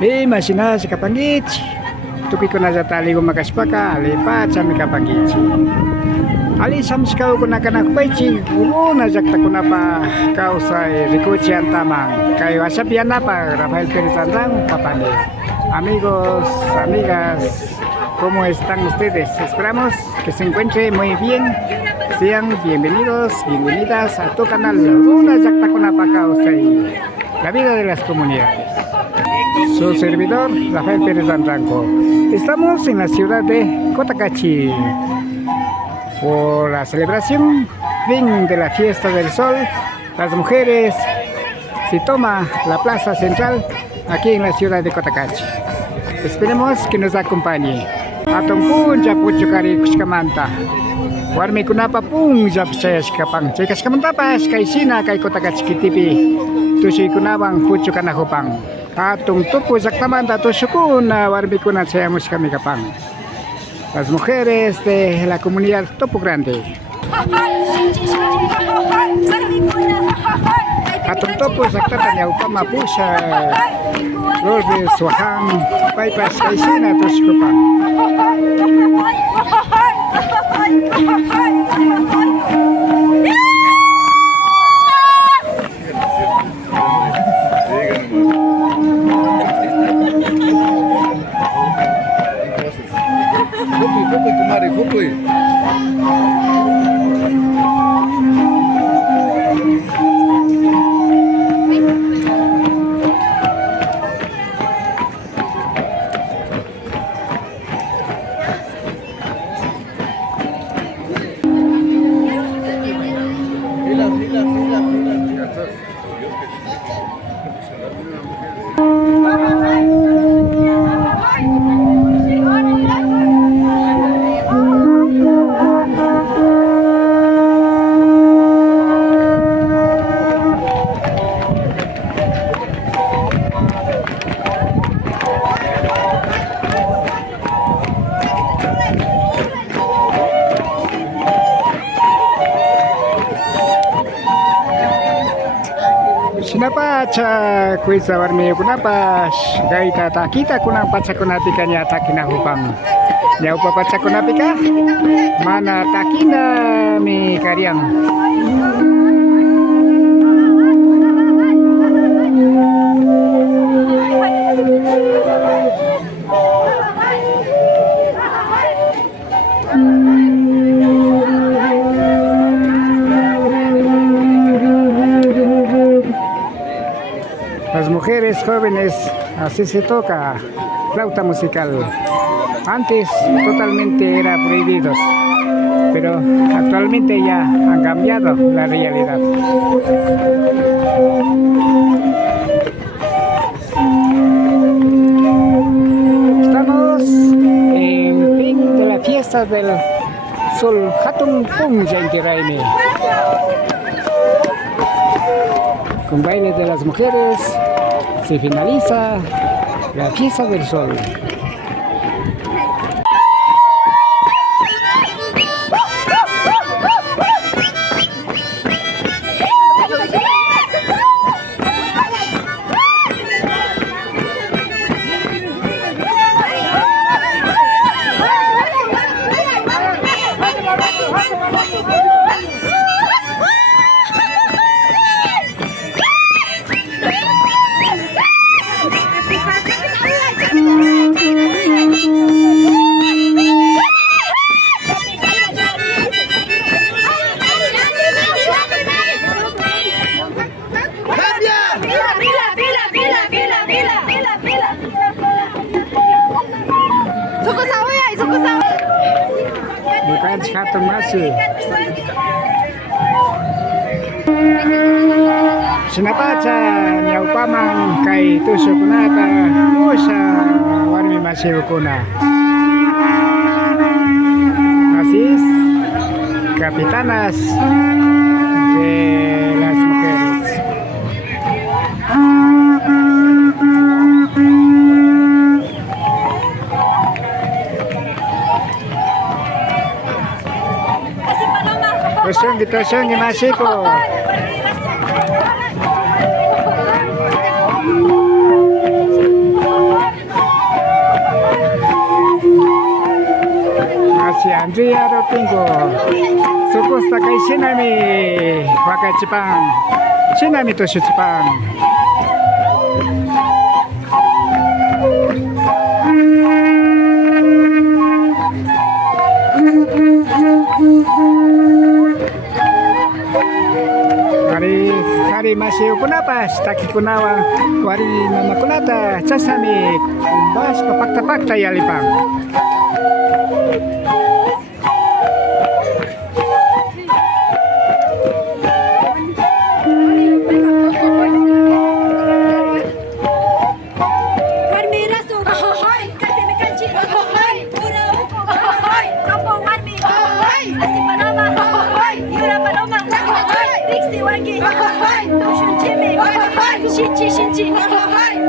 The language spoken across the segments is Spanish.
Masina si Kapangich. Tuki ko na sa tali ko makaspaka, alipat sa mi Kapangich. Ali samskaw ko na kanakpaichi, ulo na jakta ko na pa kausay Ricochi Antamang. Kayo asabihan na pa, Rafael Perez Andang, papane. Amigos, amigas, ¿cómo están ustedes? Esperamos que se encuentren muy bien. Sean bienvenidos, bienvenidas a tu canal Una Yakta Kunapaka Usay, la vida de las comunidades. Su servidor, Rafael Pérez Andranco. Estamos en la ciudad de Cotacachi por la celebración fin de la fiesta del sol. Las mujeres se toma la plaza central aquí en la ciudad de Cotacachi. Esperemos que nos acompañe. Atong pun japucho kari kuskamanta. Warmi kunapa pung jap saya skapang. Saya kaskamanta pas kay sina kay Cotacachi kitipi. Tusi kunabang pucho kanahupang. Atong tupo zaktamanta tusukuna warmi kuna saya muskami kapang. Las mujeres de la comunidad Topo Grande. Atong topo zaktatan ya upama pusha. Los de Suajang, Paipas, Kaisina, Toshikopa. Fukui, kumari, fukui. Sinapa cha kuisa warmi kunapa gaita takita kunang pacha kunapi kanya takina hupang. Ya upa pacha kunapi ka? Mana takina mi karyang. Las mujeres jóvenes así se toca flauta musical. Antes totalmente era prohibido, pero actualmente ya han cambiado la realidad. Estamos en fin de la fiesta del sol Hatun Punja Intiraime. Con baile de las mujeres se finaliza la fiesta del sol. Bukan sekatong masih. Sinapacha niya upamang kay tusok nata musa warmi masih kuna. Asis Capitanas de las Mujeres. Invitación ni México. Andrea Rotingo. Sukusta kay Shinami. Waka Japan. Shinami to Japan. Hari masih kunapas taki kunawa wari nama kunata sasami bas papakta ya lipang.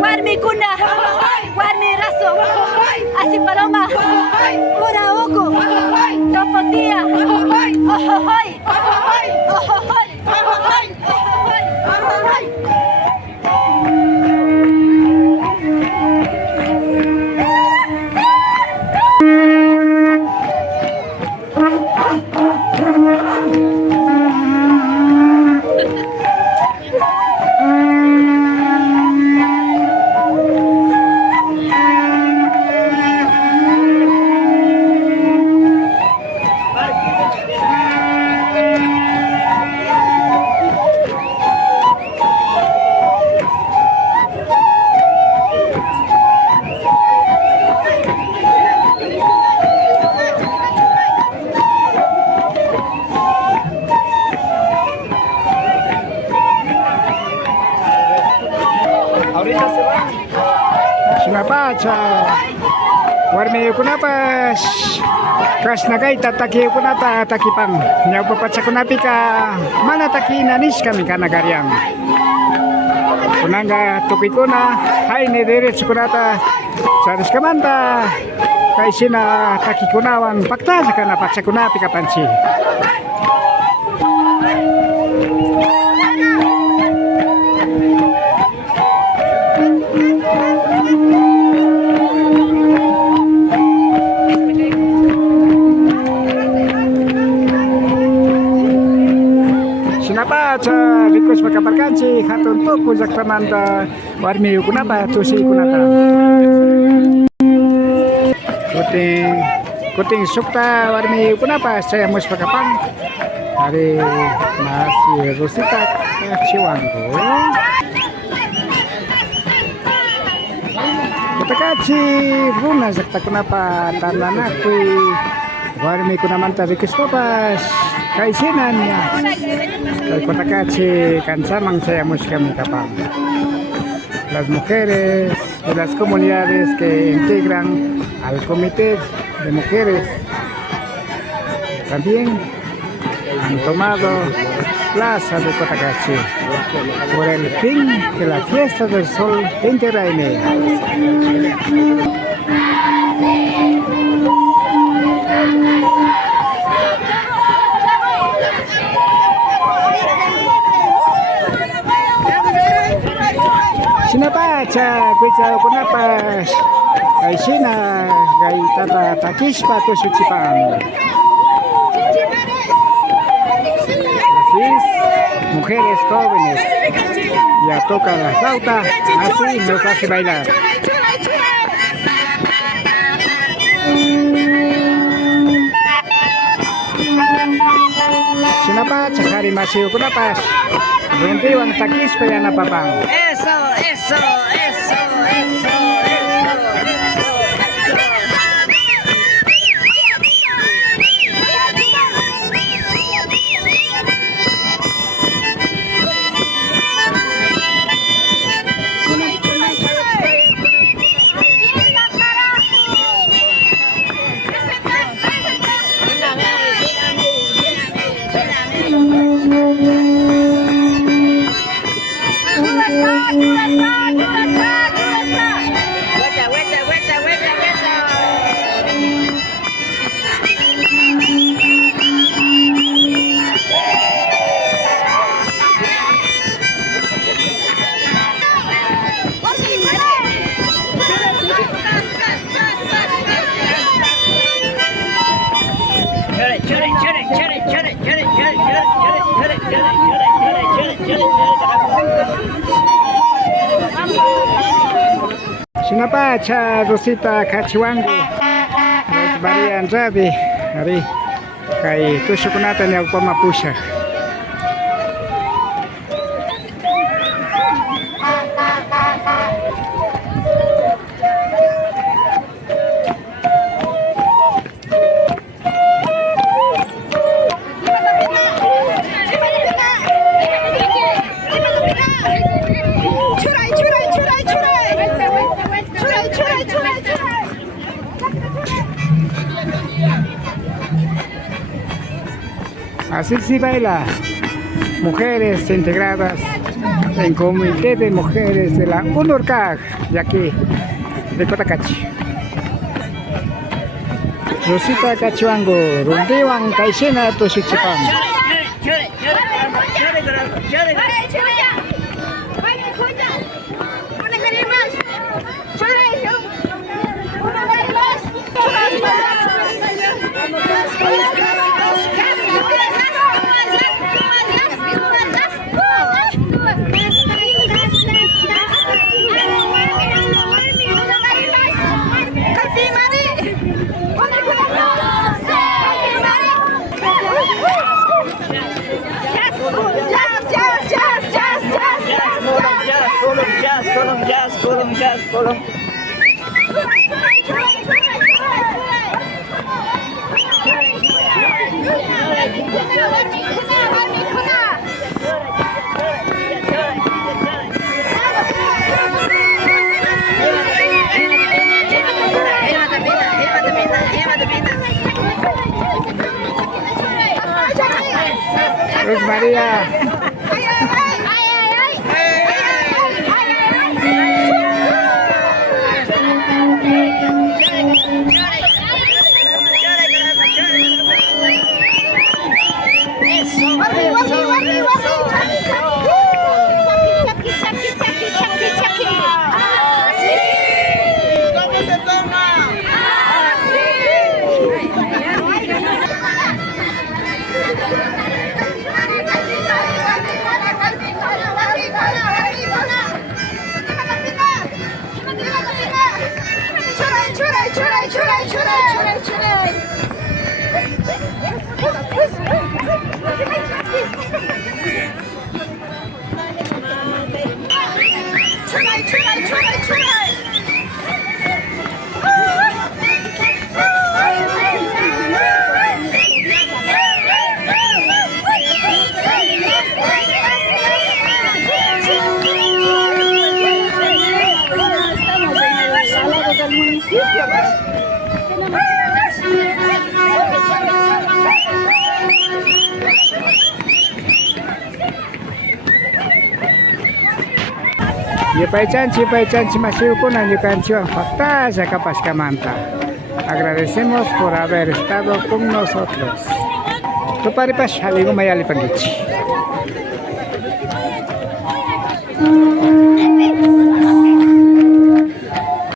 Warmi kuna, warmi raso, así paloma, ora oco, topotía, ojojoy, ojojoy, ojojoy. Sinapacha warmi kunapas kas nagai tataki kunata takipang nyapo pacha kunapika mana taki nanis kami kana garyang kunanga tukikuna hai ne dere kunata saris kamanta kaisina taki kunawan pakta kana pacha kunapika panci. Sinapacha request makaparkanci hatun tuku jaktamanta warmi kunapa tusi kunata kuting sukta warmi kunapa saya mus pakapang hari masih Rosita Ciwango kita kaci runa jakta kunapa tanana kui warmi kunamanta request papas kaisinannya dari kota Kaci kan samang saya kami kapang las mujeres de las comunidades que integran al comité de mujeres también han tomado plaza de Cotacachi por el fin de la fiesta del sol Interaine. Sinapacha kuisa kunapas kay sina kay tata takispa to suchipang. Así mujeres jóvenes ya tocan la flauta, así nos hace bailar. Sinapacha hari masih kunapas runtiwang takispa ya napapang. Eso. Let's go. Sinapacha Rosita Cachiwango María Andrade Ari kay tushukunata niya pamapusha. Así se baila, mujeres integradas en comité de mujeres de la UNORCAG de aquí, de Cotacachi. Rosita Cachiwango, Rundiwan Kaishena Toshichipan. Terus Maria. Yupaychanchi masiukunan yukanchiwan paktalla kapashkamanta. Agradecemos por haber estado con nosotros. Tuparipash, aligo mayalipangichi.